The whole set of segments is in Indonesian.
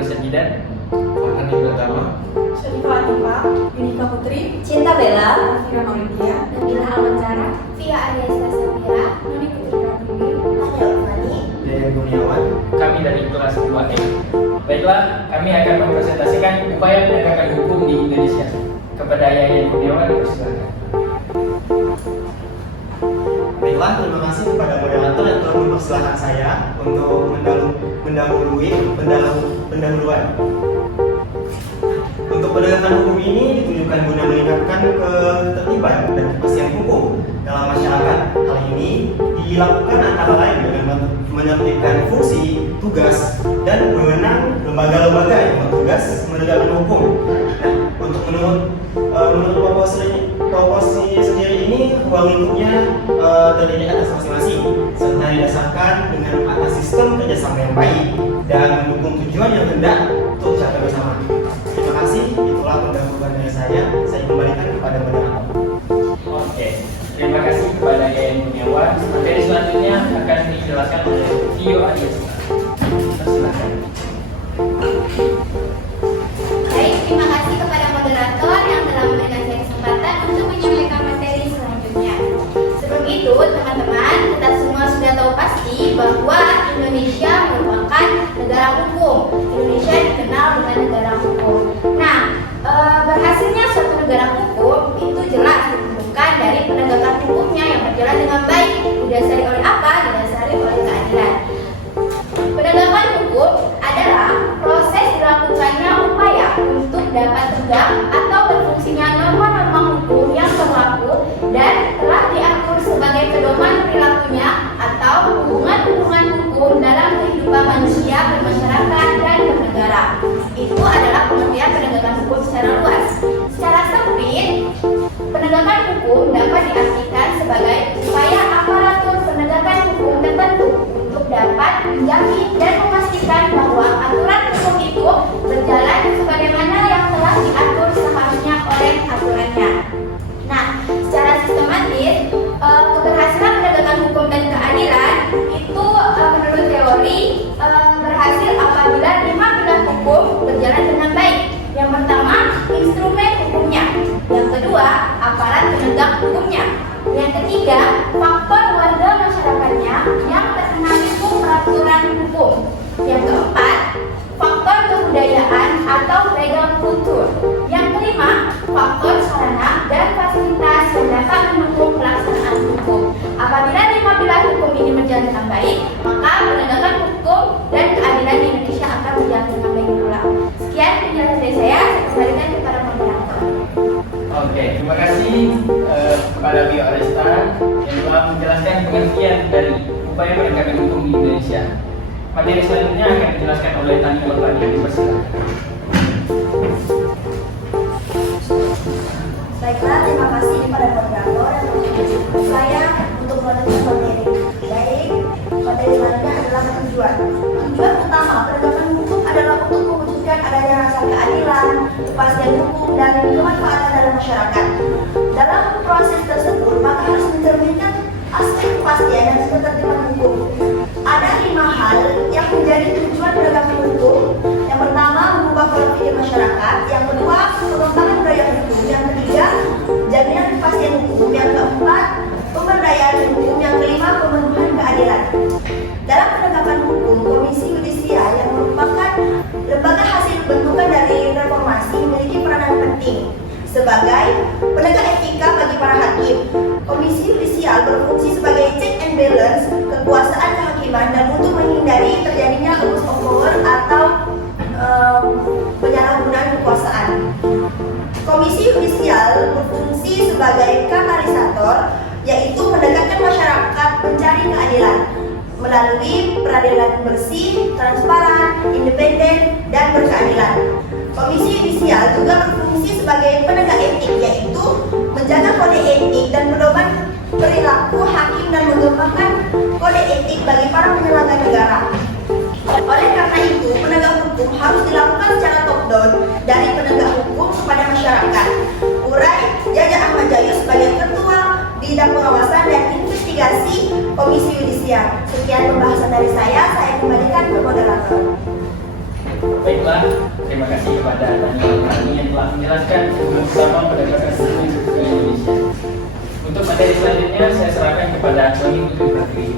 Marisa Jidan, Farhani Pratama, Syarifah Atifa, Yunika Putri, Cinta Bella, Alfira Maulidia, Nabila Almanzara, Via Ariesta Sapira, Noni Putri Pratiwi, Ada Ulfani. Yayan Kurniawan. kami dari kelas 2E. Baiklah, kami akan mempresentasikan upaya penegakan hukum di Indonesia. Kepada Yayan Kurniawan, dipersilakan. Baiklah, terima kasih kepada moderator yang telah mempersilahkan saya untuk pendahuluan. Untuk penegakan hukum ini ditujukan guna meningkatkan ketertiban dan kepastian hukum dalam masyarakat. Hal ini dilakukan antara lain dengan menertibkan fungsi, tugas, dan wewenang lembaga-lembaga yang bertugas menegakkan hukum. Nah, untuk menurut proporsi sendiri ini ruang lingkupnya terdiri atas masing-masing serta didasarkan dengan atas sistem kerjasama yang baik dan mendukung tujuan yang hendak untuk capai bersama. Terima kasih, itulah pendahuluan dari saya kembalikan kepada moderator. Oke, terima kasih kepada Yayan Kurniawan. Materi selanjutnya akan dijelaskan oleh Vio Ariesta. Silakan. Baik, terima kasih kepada moderator yang telah memberikan saya kesempatan untuk menyampaikan materi selanjutnya. Sebelum itu, teman-teman, kita semua sudah tahu pasti bahwa Indonesia merupakan negara hukum. Indonesia dikenal dengan negara hukum. Nah, berhasilnya suatu negara hukum itu jelas ditentukan dari penegakan hukumnya yang berjalan dengan baik. Didasari oleh apa? Didasari oleh keadilan. Penegakan hukum adalah proses dilakukannya upaya untuk dapat tegak atau berfungsinya norma-norma hukum yang berlaku dan telah diatur sebagai pedoman perilakunya atau hubungan-hubungan hukum dalam kehidupan manusia, bermasyarakat, dan bernegara. Itu adalah pengertian penegakan hukum secara luas. Secara sempit, penegakan hukum dapat diartikan sebagai upaya aparatur penegakan hukum tertentu untuk dapat menjamin dan memastikan bahwa aturan hukum itu berjalan sebagaimana yang telah diatur seharusnya oleh aturannya. Nah, secara sistematis, keberhasilan penegakan hukum dan keadilan itu menurut teori berhasil apabila 5 pilar hukum berjalan dengan baik. Yang pertama, instrumen hukumnya. Yang kedua, aparat penegak hukumnya. Yang ketiga, faktor warga masyarakatnya yang terkena peraturan hukum. Yang keempat, faktor kebudayaan atau legal kultur. Yang kelima, faktor sarana dan fasilitas yang dapat mendukung pelaksanaan hukum. Apabila 5 pilar hukum ini berjalan dengan baik, maka penegakan hukum dan keadilan di Indonesia akan berjalan dengan baik pula. Sekian penjelasan dari saya kembalikan kepada moderator. Oke, terima kasih kepada Vio Ariesta yang telah menjelaskan pengertian dari upaya penegakan hukum di Indonesia. Materi selanjutnya akan dijelaskan oleh Tani Ulfani. Dipersilakan. Baiklah, terima kasih kepada moderator yang mengizinkan saya untuk melanjutkan materi. Baik, materi selanjutnya adalah tujuan. Tujuan utama penegakan hukum adalah untuk mewujudkan adanya rasa keadilan, kepastian hukum, dan kemanfaatan dalam masyarakat. Dalam proses tersebut, maka harus mencerminkan aspek kepastian dan ketertiban hukum. Ada 5 hal yang menjadi tujuan penegakan hukum. Yang pertama, mengubah pola pikir masyarakat. Yang kedua, pengembangan budaya hukum. Yang ketiga, jaminan kepastian hukum. Yang keempat, pemberdayaan hukum. Yang kelima, pemenuhan keadilan. Dalam penegakan hukum, Komisi Yudisial yang merupakan lembaga hasil bentukan dari reformasi memiliki peranan penting sebagai penegak etika bagi para hakim. Komisi Yudisial berfungsi sebagai check and balance kekuasaan kehakiman dan untuk menghindari terjadinya abuse of power atau penyalahgunaan kekuasaan. Komisi Yudisial berfungsi sebagai katalisator, yaitu menegakkan masyarakat mencari keadilan melalui peradilan bersih, transparan, independen, dan berkeadilan. Komisi Yudisial juga berfungsi sebagai penegak etik, yaitu menjaga kode etik dan pedoman perilaku hakim dan mengembangkan kode etik bagi para penyelenggara negara. Oleh karena itu, penegak hukum harus dilakukan secara top down dari penegak hukum kepada masyarakat. Urai Jaja Ahmad Jayu sebagai Ketua Bidang Pengawasan dan Investigasi Komisi Yudisial. Sekian pembahasan dari saya kembalikan ke moderator. Baiklah, kepada Daniel Rani yang telah menjelaskan hukum utama penegakan hukum di Indonesia. Untuk materi selanjutnya saya serahkan kepada Antoni Putri Pratiwi.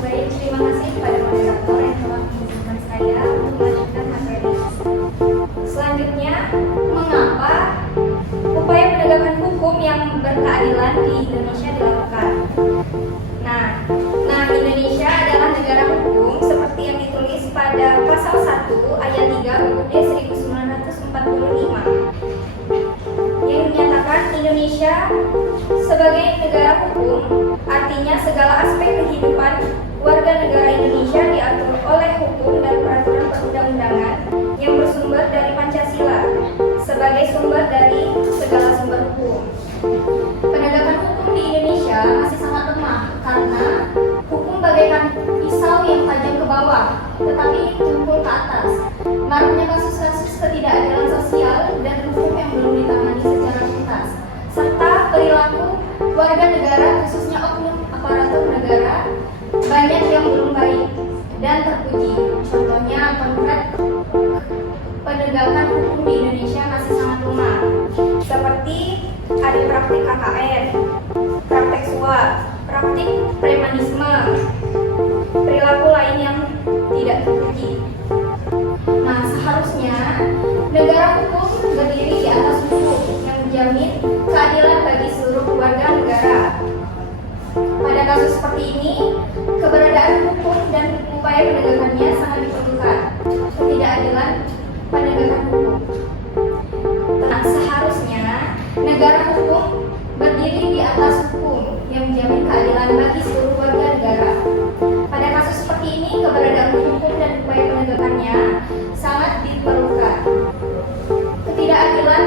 Baik, terima kasih kepada moderator yang telah mengizinkan saya untuk melanjutkan materi. Selanjutnya, mengapa upaya penegakan hukum yang berkeadilan di Indonesia dilakukan? Nah, Indonesia adalah negara hukum seperti yang ditulis pada pasal 1 ayat 3 UUD 1945 yang menyatakan Indonesia sebagai negara hukum, artinya segala aspek kehidupan warga negara Indonesia diatur oleh hukum dan peraturan perundang-undangan yang bersumber dari Pancasila sebagai sumber dari segala sumber hukum. Penegakan hukum di Indonesia masih sangat lemah karena hukum bagaikan pisau yang tajam ke bawah tetapi tumpul ke atas. Maraknya kasus-kasus ketidakadilan sosial dan hukum yang belum ditangani secara tuntas, serta perilaku warga negara khususnya oknum aparatur negara banyak yang belum baik dan terpuji. Contohnya konkret, penegakan hukum di Indonesia masih sangat lemah, seperti ada praktik KKN, praktek suap, praktik premanisme, perilaku lain yang tidak terpuji. Nah, seharusnya negara hukum berdiri di atas hukum yang menjamin keadilan bagi seluruh warga negara. Pada kasus seperti ini, keberadaan hukum dan upaya penegakannya sangat diperlukan. Ketidakadilan penegakan hukum. Nah, seharusnya negara hukum berdiri di atas hukum yang menjamin keadilan bagi seluruh warga negara. Pada kasus seperti ini, keberadaan hukum dan upaya penegakannya sangat diperlukan. Ketidakadilan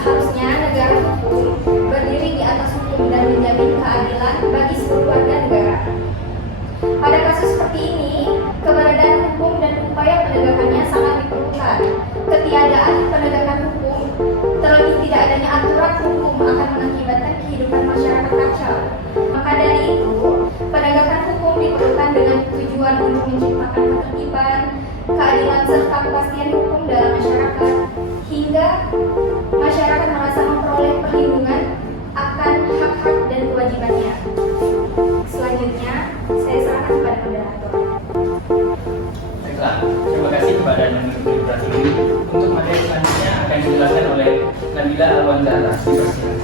harusnya negara hukum berdiri di atas hukum dan menjamin keadilan bagi seluruh warga negara. Pada kasus seperti ini, keberadaan hukum dan upaya penegakannya sangat diperlukan. Ketiadaan penegakan hukum, terlebih tidak adanya aturan hukum akan mengakibatkan kehidupan masyarakat kacau. Maka dari itu, penegakan hukum diperlukan dengan tujuan untuk menciptakan ketertiban, keadilan serta kepastian hukum dalam masyarakat, hingga masyarakat merasa memperoleh perlindungan akan hak-hak dan kewajibannya. Selanjutnya, saya serahkan kepada moderator. Baiklah, terima kasih kepada Antoni Putri Pratiwi. Untuk materi selanjutnya akan dijelaskan oleh Nabila Alwandara. Dipersilakan.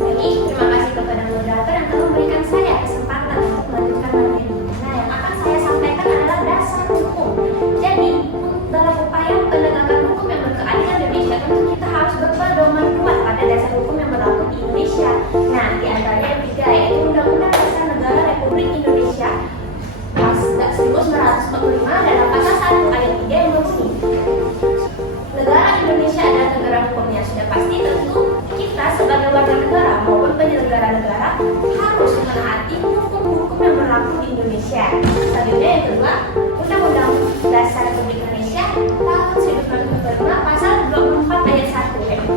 Baik, terima kasih kepada moderator yang telah memberikan saya kesempatan untuk melanjutkan materi. Nah, yang akan saya sampaikan adalah dasar hukum. Jadi, dalam upaya penegakan hukum yang berkeadilan di Indonesia, tentu kita harus berpedoman kuat pada dasar hukum yang berlaku di Indonesia. Nah, di antaranya yang 3, yaitu Undang-Undang Dasar Negara Republik Indonesia 1945 dalam pasal 1 ayat 3 yang berbunyi, negara Indonesia adalah negara hukumnya. Sudah pasti tentu kita sebagai warga negara maupun penyelenggara negara harus menaati hukum-hukum yang berlaku di Indonesia. Selanjutnya yang kedua, Undang-Undang Dasar Republik Indonesia tahun 1945 pasal 24 ayat 1, yaitu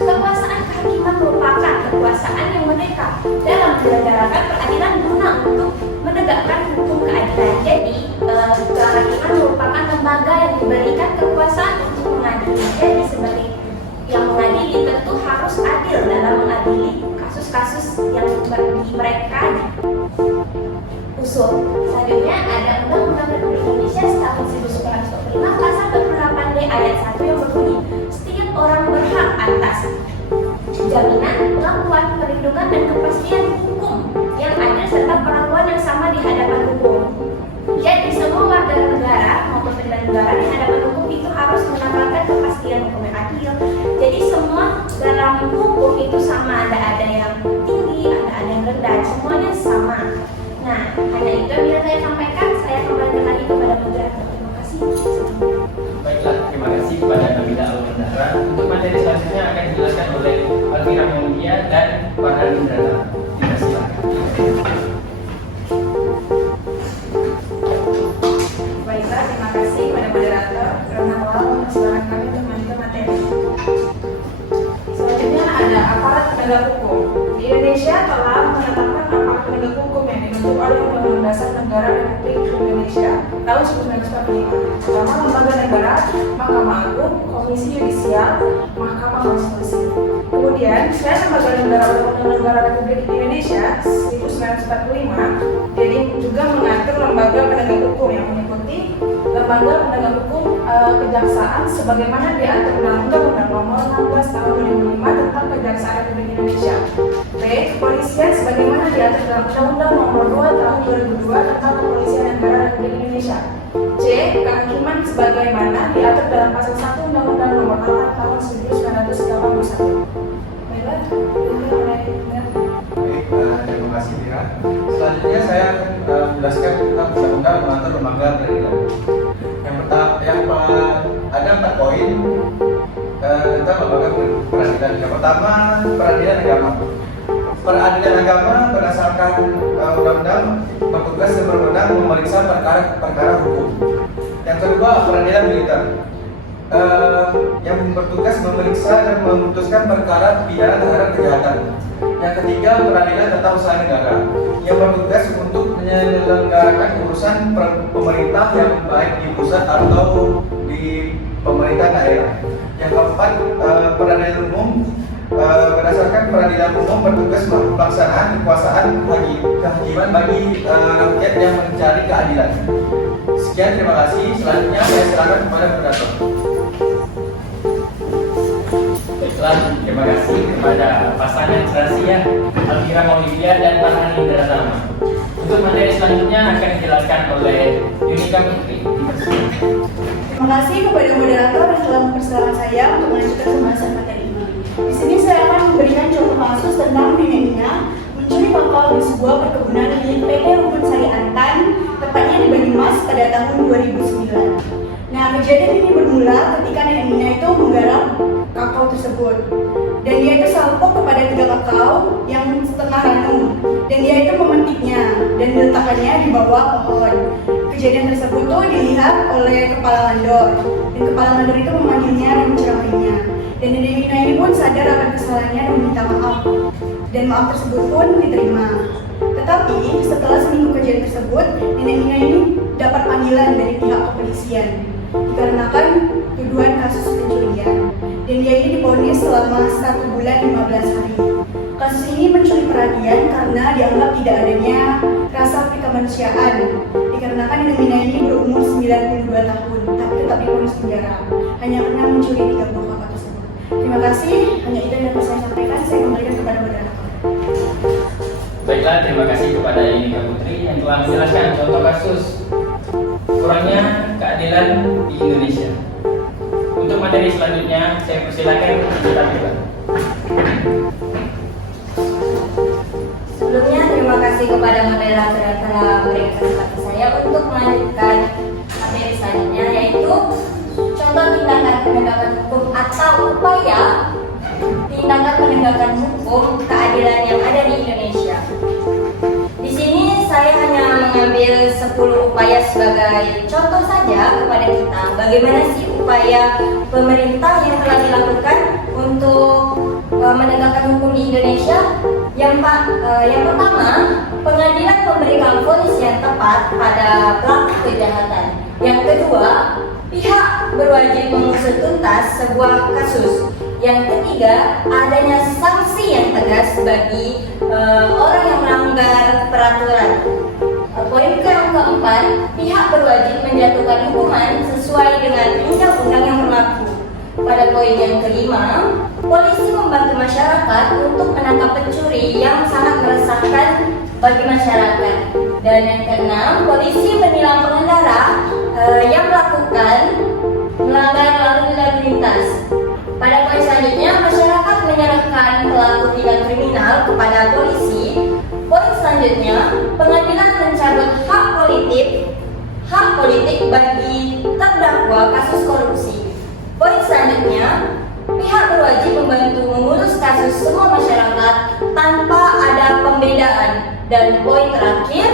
kekuasaan kehakiman merupakan kekuasaan yang merdeka dalam menyelenggarakan peradilan guna untuk menegakkan hukum keadilan. Jadi, kehakiman merupakan lembaga yang diberikan kekuasaan untuk mengadili. Jadi, sebagai yang mengadili tentu harus adil dalam mengadili kasus-kasus yang bagi mereka usut. Selanjutnya ada Undang-Undang Republik Indonesia tahun 1945 pasal 28D ayat 1 yang berbunyi, setiap orang berhak atas jaminan, pengakuan, perlindungan dan kepastian hukum yang adil serta perlakuan yang sama di hadapan hukum. Jadi semua warga negara maupun penyelenggara di hadapan hukum itu harus mendapatkan kepastian hukum yang adil. Jadi semua dalam hukum itu sama, ada yang tinggi, ada yang rendah, semuanya sama. Nah, hanya itu yang bisa saya sampaikan. Saya kembalikan lagi kepada moderator. Terima kasih. Baiklah, terima kasih kepada Nabila Alwandara. Untuk materi selanjutnya akan dijelaskan oleh Alvira Maulia dan Farhan Indrana. Dipersilakan. Baiklah, terima kasih kepada moderator karena telah mempersilahkan kami untuk melanjutkan materi. Selanjutnya ada aparat penegak hukum. Di Indonesia telah menetapkan aparat penegak hukum yang dibentuk oleh Undang-Undang Dasar Negara Republik Indonesia tahun 1945. Pertama, lembaga negara, Mahkamah Agung, Komisi Yudisial, Mahkamah Konstitusi. Kemudian, selain lembaga negara Undang-Undang Negara Republik Indonesia 1945, jadi juga mengatur lembaga penegak hukum yang meliputi lembaga penegak hukum kejaksaan sebagaimana diatur dalam Undang-Undang Nomor 16 Tahun 2005 tentang Kejaksaan Republik Indonesia. B. Kepolisian sebagaimana diatur dalam Undang-Undang Nomor 2 Tahun 2002 tentang Kepolisian Negara Republik Indonesia. C. Kehakiman sebagaimana diatur dalam Pasal 1 Undang-Undang Nomor 8 Tahun 1981. Baiklah, dipimpin oleh Baik, terima kasih Tira. Selanjutnya saya akan menjelaskan tentang undang-undang mengatur lembaga peradilan. Ada 4 poin tentang lembaga peradilan. Yang pertama, peradilan agama. Peradilan agama berdasarkan undang-undang bertugas dan berwenang memeriksa perkara hukum. Yang kedua, peradilan militer yang bertugas memeriksa dan memutuskan perkara pidana terhadap kejahatan. Yang ketiga, peradilan tata usaha negara yang bertugas untuk menyelenggarakan urusan pemerintah yang baik di pusat atau di pemerintah daerah. Yang keempat, peradilan umum berdasarkan peradilan umum bertugas pelaksanaan kekuasaan kehakiman bagi rakyat yang mencari keadilan. Sekian, terima kasih. Selanjutnya saya silakan kepada moderator. Baiklah, terima kasih kepada pasangan Rahasia, Alfira Maulidia dan Farhani Indratama. Untuk materi selanjutnya akan dijelaskan oleh Yunika Putri. Terima kasih kepada moderator yang telah mempersilahkan saya untuk melanjutkan pembahasan materi ini. Di sini saya akan memberikan contoh kasus tentang neneknya mencuri kakao di sebuah perkebunan milik PT Rumput Sari Antan, tepatnya di Banyumas pada tahun 2009. Nah, kejadian ini bermula ketika nenek Mina itu menggarap kakao tersebut. Dan dia itu salpok kepada 3 kakao yang setengah ranum. Dan dia itu memetiknya dan meletakkannya di bawah pohon. Kejadian tersebut tuh dilihat oleh kepala mandor. Dan kepala mandor itu memanggilnya dan menceramahinya. Dan nenek Mina ini pun sadar akan kesalahannya dan meminta maaf. Dan maaf tersebut pun diterima. Tetapi setelah seminggu kejadian tersebut, nenek Mina ini dapat panggilan dari pihak kepolisian dikarenakan tuduhan kasus pencurian. Dan dia ini divonis selama 1 bulan 15 hari. Kasus ini mencuri perhatian karena dianggap tidak adanya rasa kemanusiaan. Dikarenakan nenek Mina ini berumur 92 tahun, tapi tetap divonis penjara hanya karena mencuri 3 buah kakao tersebut. Terima kasih, hanya itu yang dapat saya sampaikan. Saya kembalikan kepada moderator. Baiklah, terima kasih kepada Yunika Putri yang telah menjelaskan contoh kasus kurangnya keadilan di Indonesia. Untuk materi selanjutnya, saya persilakan kita juga. Sebelumnya, terima kasih kepada moderator yang telah memberikan kesempatan saya untuk melanjutkan materi selanjutnya, yaitu contoh tindakan penegakan hukum atau upaya tindakan penegakan hukum keadilan yang ada di Indonesia. Di sini saya hanya mengambil 10 upaya sebagai contoh saja kepada kita bagaimana sih upaya pemerintah yang telah dilakukan untuk menegakkan hukum di Indonesia. Yang pertama, pengadilan memberikan vonis yang tepat pada pelaku kejahatan. Yang kedua, pihak berwajib mengusut tuntas sebuah kasus. Yang ketiga, adanya sanksi yang tegas bagi orang yang melanggar peraturan. Poin yang keempat, pihak berwajib menjatuhkan hukuman sesuai dengan undang-undang yang berlaku. Pada poin yang kelima, polisi membantu masyarakat untuk menangkap pencuri yang sangat meresahkan bagi masyarakat. Dan yang keenam, polisi menilang pengendara yang melakukan melanggar lalu lintas. Pada poin selanjutnya, masyarakat menyerahkan pelaku tindak kriminal kepada polisi. Poin selanjutnya, pengadilan mencabut hak politik bagi terdakwa kasus korupsi. Poin selanjutnya, pihak berwajib membantu mengurus kasus semua masyarakat tanpa ada pembedaan. Dan poin terakhir,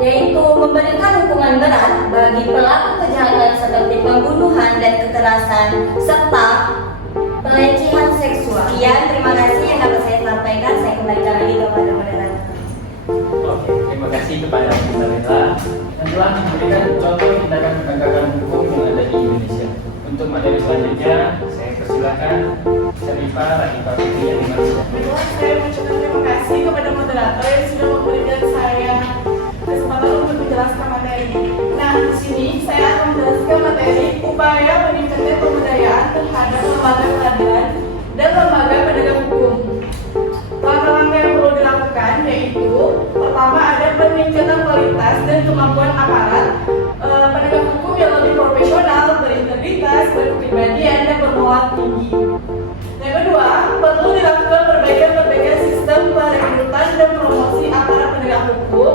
yaitu memberikan hukuman berat bagi pelaku kejahatan seperti pembunuhan dan kekerasan serta pelecehan seksual. Sekian, terima kasih yang dapat saya sampaikan. Saya kembalikan lagi kepada moderator. Oke, terima kasih kepada Mbak Rita yang telah memberikan contoh tindakan Untuk materi selanjutnya, saya persilakan Syarifah Latifah Fitri yang dimaksud. Kedua, saya mengucapkan terima kasih kepada moderator yang sudah memberikan saya kesempatan untuk menjelaskan materi. Nah, di sini saya akan menjelaskan materi upaya meningkatkan pemberdayaan terhadap lembaga peradilan dan lembaga penegak hukum. Langkah-langkah yang perlu dilakukan yaitu pertama ada peningkatan kualitas dan kemampuan aparat penegak hukum yang lebih profesional, berintegritas, berkepribadian dan bermoral tinggi. Yang kedua, perlu dilakukan perbaikan sistem perekrutan dan promosi aparat penegak hukum,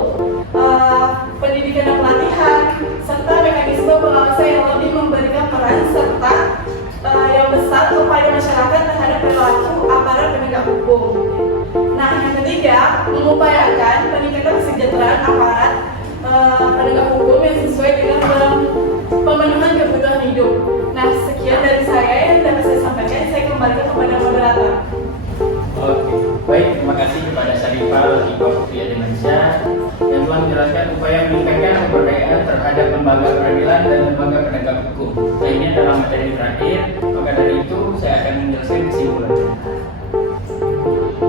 pendidikan dan pelatihan, serta mekanisme pengawasan yang lebih memberikan peran serta yang besar kepada masyarakat terhadap perilaku aparat penegak hukum. Nah, yang ketiga, mengupayakan peningkatan kesejahteraan aparat penegak hukum yang sesuai dengan pemenuhan kebutuhan hidup. Nah, sekian dari saya yang dapat saya sampaikan. Saya kembalikan kepada moderator. Oke, baik, terima kasih kepada Syarifah Latifah Fitri Dimansyah yang telah menjelaskan upaya meningkatkan pemberdayaan terhadap lembaga peradilan dan lembaga penegak hukum. Nah, ini adalah materi terakhir, maka dari itu saya akan menjelaskan kesimpulannya.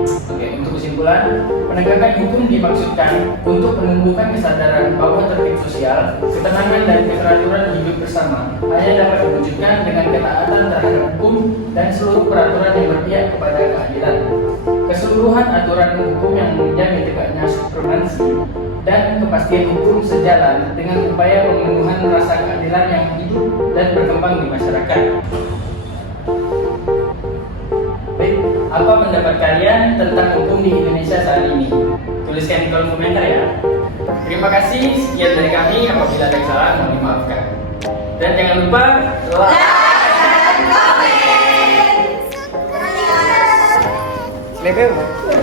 Oke, untuk kesimpulan, penegakan hukum dimaksudkan untuk menumbuhkan kesadaran bahwa tertib sosial, ketenangan dan keteraturan hidup bersama hanya dapat diwujudkan dengan ketaatan terhadap hukum dan seluruh peraturan yang berpihak kepada keadilan. Keseluruhan aturan hukum yang menjamin tegaknya supremasi dan kepastian hukum sejalan dengan upaya pemenuhan rasa keadilan yang hidup dan berkembang di masyarakat. Baik, apa pendapat kalian tentang hukum di Indonesia saat ini? Tuliskan di kolom komentar ya. Terima kasih, sekian dari kami. Apabila ada kesalahan, mohon dimaafkan. Dan jangan lupa like, comment.